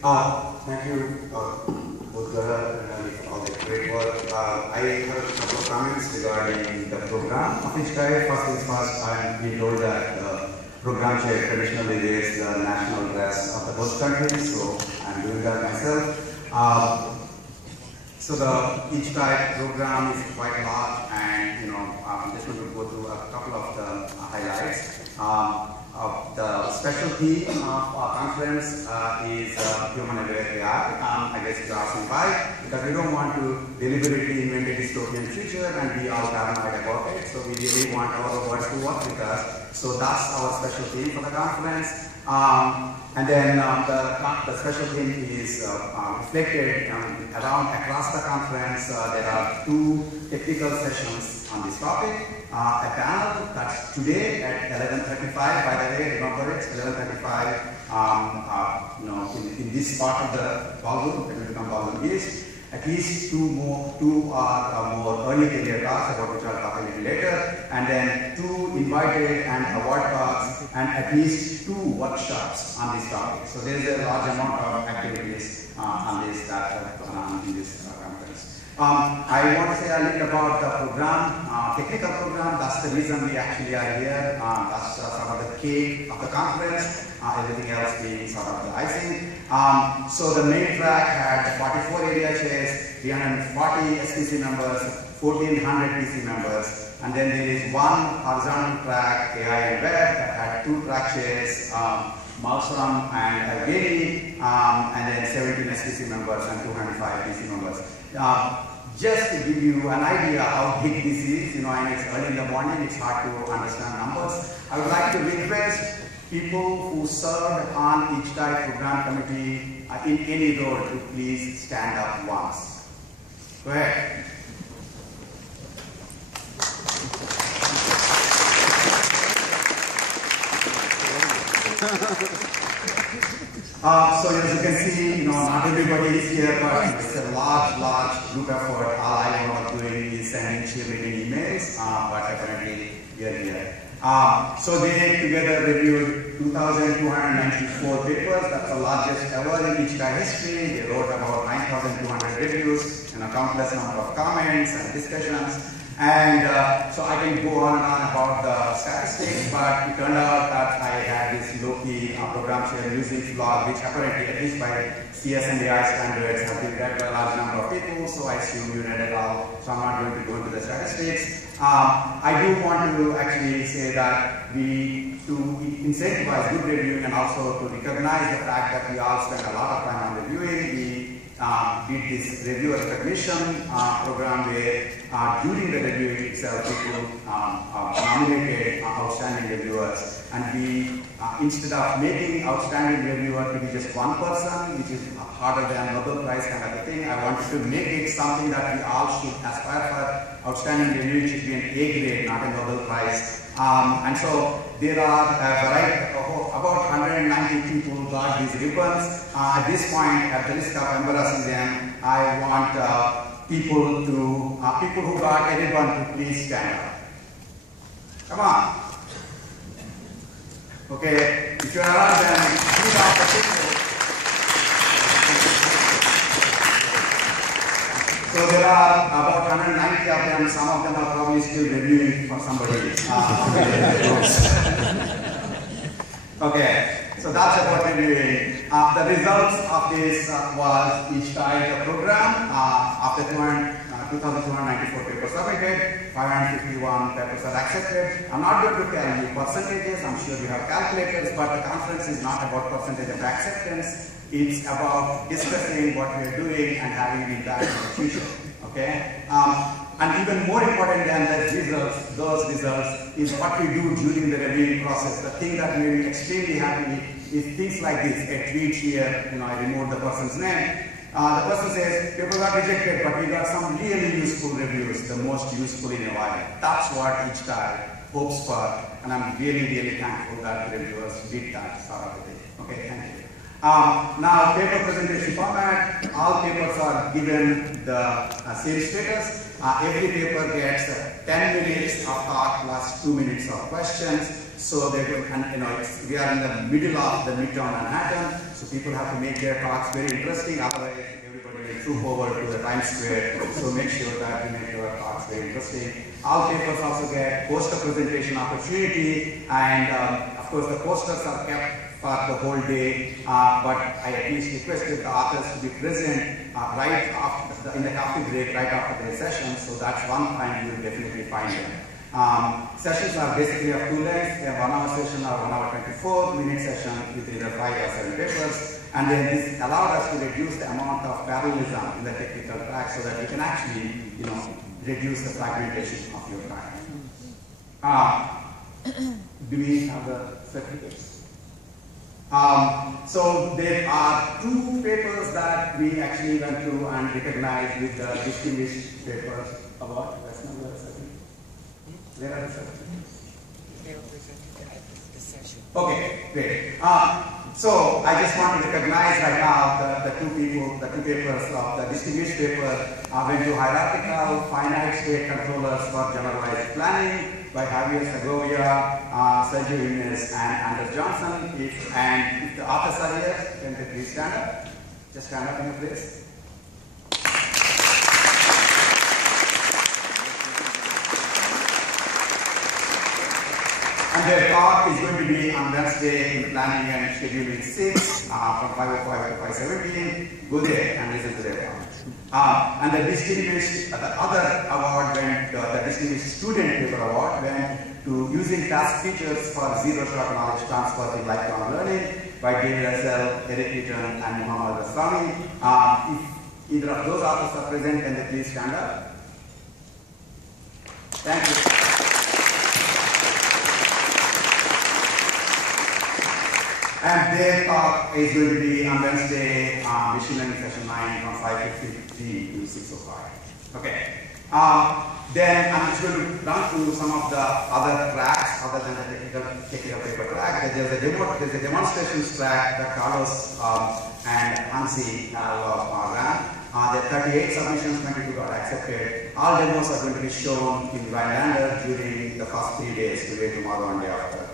Thank you, Udgara, and all the great work. I have a couple of comments regarding the program of IJCAI. First things first, I'm being told that the program chair traditionally wears the national dress of the host country, so I'm doing that myself. So the IJCAI program is quite large, and I'm just going to go through a couple of the highlights. The special theme of our conference is human-aware AI. I guess you're asking why, because we don't want to deliberately invent a dystopian future and be all paranoid about it. So we really want our robots to work with us. So that's our special theme for the conference. And then the special theme is reflected across the conference. There are 2 technical sessions on this topic. A panel that's today at 11:35. By the way, remember it's 11:35. In this part of the ballroom, that will become ballroom East. At least two are more early career talks, about which I'll talk a little later, and then 2 invited and award talks, and at least 2 workshops on this topic. So there is a large amount of activities on this in this conference. I want to say a little about the program, technical program. That's the reason we actually are here. That's sort of the cake of the conference. Everything else being sort of the icing. So the main track had 44 area chairs, 340 SPC members, 1400 PC members, and then there is 1 horizontal track, AI and Web, that had 2 track chairs, Malsram and Algeri, and then 17 SPC members and 205 PC members. Just to give you an idea how big this is, and it's early in the morning, it's hard to understand numbers. I would like to request people who served on IJCAI program committee in any role to please stand up once. Go ahead. So as you can see, not everybody is here, but it's a large group effort. All I was doing is sending cheerleading emails, but apparently we are here. So they together reviewed 2,294 papers. That's the largest ever in IJCAI history. They wrote about 9,200 reviews and a countless number of comments and discussions. And so I can go on and on about the statistics, but it turned out that I had this low-key program share music blog, which apparently, at least by CS and AI standards, has been read by a large number of people, so I assume you read it all, so I'm not going to go into the statistics. I do want to actually say that to incentivize good reviewing and also to recognize the fact that we all spend a lot of time on reviewing, we did this reviewer recognition program where during the review itself people nominated outstanding reviewers, and we instead of making outstanding reviewer to be just one person, which is harder than Nobel Prize kind of a thing, I wanted to make it something that we all should aspire for. Outstanding review should be an A grade, not a Nobel Prize. And so there are about 190 people got these ribbons. At this point, at the risk of embarrassing them, I want people who got a ribbon to please stand up. Come on. Okay, if you are around, then give out the picture. So there are about 190 of them. Some of them are probably still reviewing for somebody. Okay, so that's about reviewing. The results of this was IJCAI program. After 2,294 papers submitted, 551 papers are accepted. I'm not going to tell you percentages. I'm sure you have calculators, but the conference is not about percentage of acceptance. It's about discussing what we are doing and having an impact on the future. Okay? And even more important than those results is what we do during the reviewing process. The thing that made me extremely happy is things like this. A tweet here, I removed the person's name. The person says, people got rejected, but we got some really useful reviews, the most useful in a while. That's what IJCAI hopes for, and I'm really thankful that the reviewers did that sort of a thing. Okay, thank you. Now, paper presentation format, all papers are given the same status. Every paper gets 10 minutes of talk plus 2 minutes of questions. So they're going, and we are in the middle of the midtown Manhattan, so people have to make their talks very interesting. Otherwise, everybody will troop over to the Times Square. So make sure that you make your talks very interesting. All papers also get poster presentation opportunity, and of course the posters are kept for the whole day, but I at least requested the authors to be present right after in the coffee break, right after their session, so that's one time you will definitely find them. Sessions are basically of two lengths, a 1 hour session or 1 hour 24-minute session with either 5 or 7 papers, and then this allowed us to reduce the amount of parallelism in the technical track so that we can actually, reduce the fragmentation of your track. Do we have the certificates? So there are 2 papers that we actually went through and recognized with the distinguished papers award. That's not the certificate. Where are the certificates? They were presented at the session. Okay, great. So I just want to recognize right now the 2 papers of the distinguished paper went to hierarchical finite state controllers for generalized planning by Javier Segovia, Sergio Jimenez, and Anders Johnson. If the authors are here, can they please stand up? Just stand up in your place. And their talk is going to be on Wednesday in planning and scheduling 6 from 5:05 to 5:17. Go there and listen to their talk. And the other award went, the distinguished student paper award went to using task features for zero-shot knowledge transfer in lifelong learning by David Russell, Eric Eaton, and Muhammad Asrami. If either of those authors are present, can they please stand up? Thank you. And their talk is going to be on Wednesday, machine learning session 9 from 5:50 to 6:05. Okay. Then I'm just going to run through some of the other tracks other than the technical paper track. There's a demonstrations track that Carlos and Hansi ran. There are 38 submissions, 22 got accepted. All demos are going to be shown in Rhinelander during the first 3 days, today, tomorrow, and day after.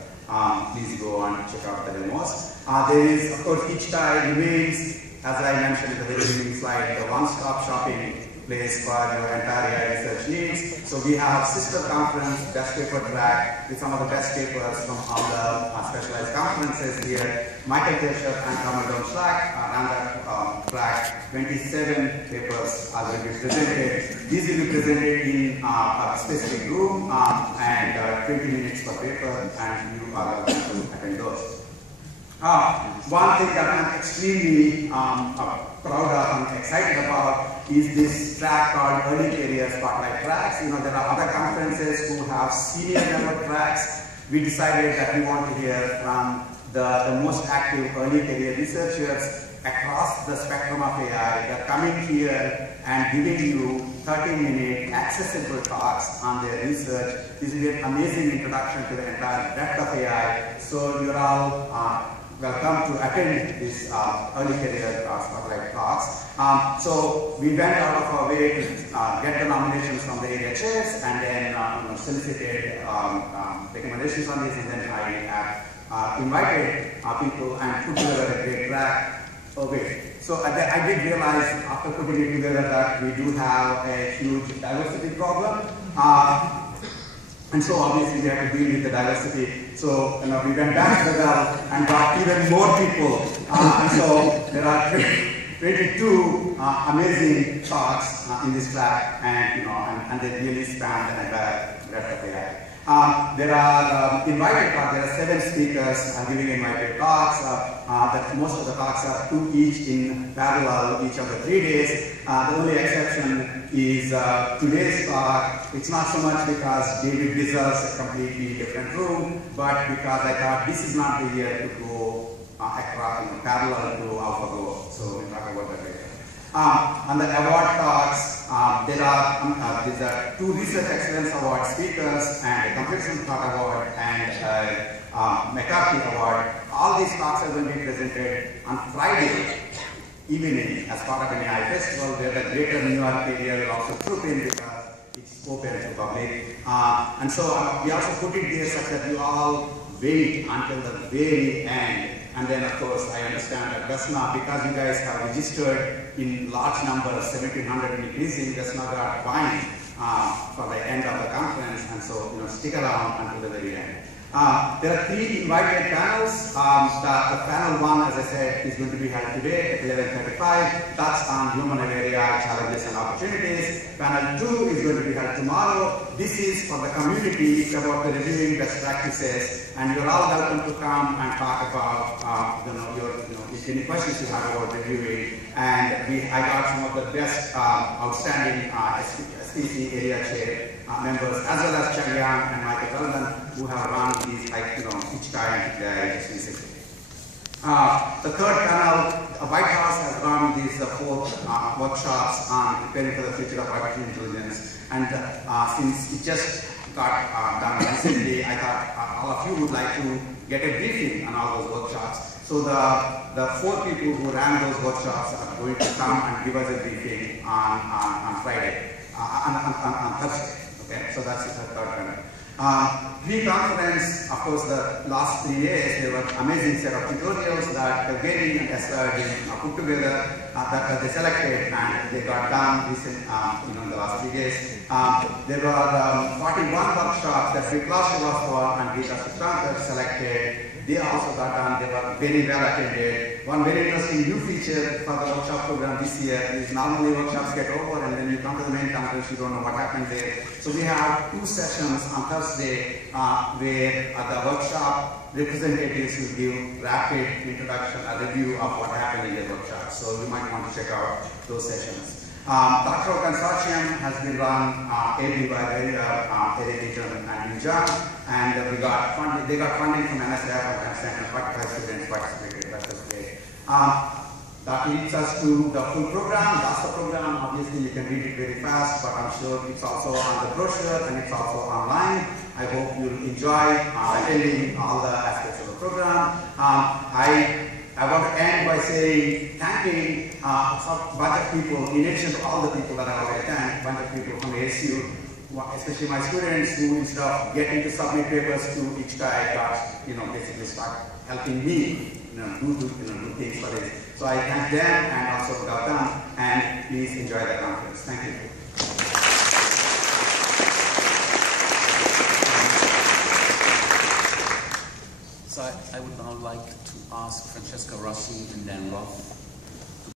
Please go and check out the demos. There is, of course, IJCAI remains, as I mentioned in the very beginning slide, the one-stop shopping place for your entire AI research needs. So we have sister conference, best paper track, with some of the best papers from all the specialized conferences here. Michael Tesher and Kamal Domschlag ran that track. 27 papers are going to be presented. These will be presented in a specific room and 20 minutes per paper, and you are welcome to attend those. One thing that I'm extremely proud of and excited about is this track called Early Career Spotlight Tracks. There are other conferences who have senior level tracks. We decided that we want to hear from the most active early career researchers across the spectrum of AI. They're coming here and giving you 30-minute accessible talks on their research. This will be an amazing introduction to the entire depth of AI. So you're all welcome to attend this early career spotlight talks. So we went out of our way to get the nominations from the area chairs and then solicited recommendations on this, and then I invited people and put together a great track. Okay, so I did realize after putting it together that we do have a huge diversity problem. And so obviously we have to deal with the diversity. So we went back to the well and got even more people. And so there are 22 amazing talks in this track, and they really span the entire breadth of AI. There are invited talks. There are 7 speakers giving invited talks. Most of the talks are 2 each in parallel each of the 3 days. The only exception is today's talk. It's not so much because David deserves a completely different room, but because I thought this is not the year to go parallel to AlphaGo. So we'll talk about that later. On the award talks, there are 2 Research Excellence Award speakers and a Computation Thought Award and a McCarthy Award. All these talks are going to be presented on Friday evening as part of an AI festival, where the greater New York area will also troop in because it's open to public. And so we also put it there such that you all wait until the very end. And then, of course, I understand that Vesna, because you guys have registered in large numbers, 1,700 increasing, Vesna got fined for the end of the conference, and so stick around until the very end. There are 3 invited panels. The panel 1, as I said, is going to be held today at 11:35. That's on human area challenges and opportunities. Panel 2 is going to be held tomorrow. This is for the community. It's about the reviewing best practices, and you're all welcome to come and talk about if any questions you have about reviewing. And I got some of the best outstanding SPC area chair members, as well as Chang Yang and Michael Weldon, who have run these IJCAI and just recently. The third panel, White House has run these 4 workshops on preparing for the future of artificial intelligence. And since it just got done recently, I thought all of you would like to get a briefing on all those workshops. So the 4 people who ran those workshops are going to come and give us a briefing on Friday, on Thursday. Okay, so that's the third panel. Pre-conference, of course, the last 3 years, there were amazing set of tutorials that Gary and Esther put together that they selected, and they got done recent, in the last 3 days. There were 41 workshops that Viklash was for and Gita Sushant selected. They also got done. They were very well attended. One very interesting new feature for the workshop program this year is normally workshops get over and then you come to the main conference, you don't know what happened there. So we have 2 sessions on Thursday where at the workshop representatives will give rapid introduction, a review of what happened in the workshop. So you might want to check out those sessions. Doctoral Consortium has been run ably by Eric Eaton and John, and they got funding from NSF and 45 students participated. That was great. That leads us to the full program. That's the program. Obviously, you can read it very fast, but I'm sure it's also on the brochure and it's also online. I hope you'll enjoy attending all the aspects of the program. I want to end by saying, thanking a bunch of people, in addition to all the people that I already thanked, a bunch of people from ASU, especially my students who instead of getting to submit papers to IJCAI basically start helping me do things for this. So I thank them and also Gautam, and please enjoy the conference. Thank you. So I would now like to ask Francesca Rossi and Dan Roth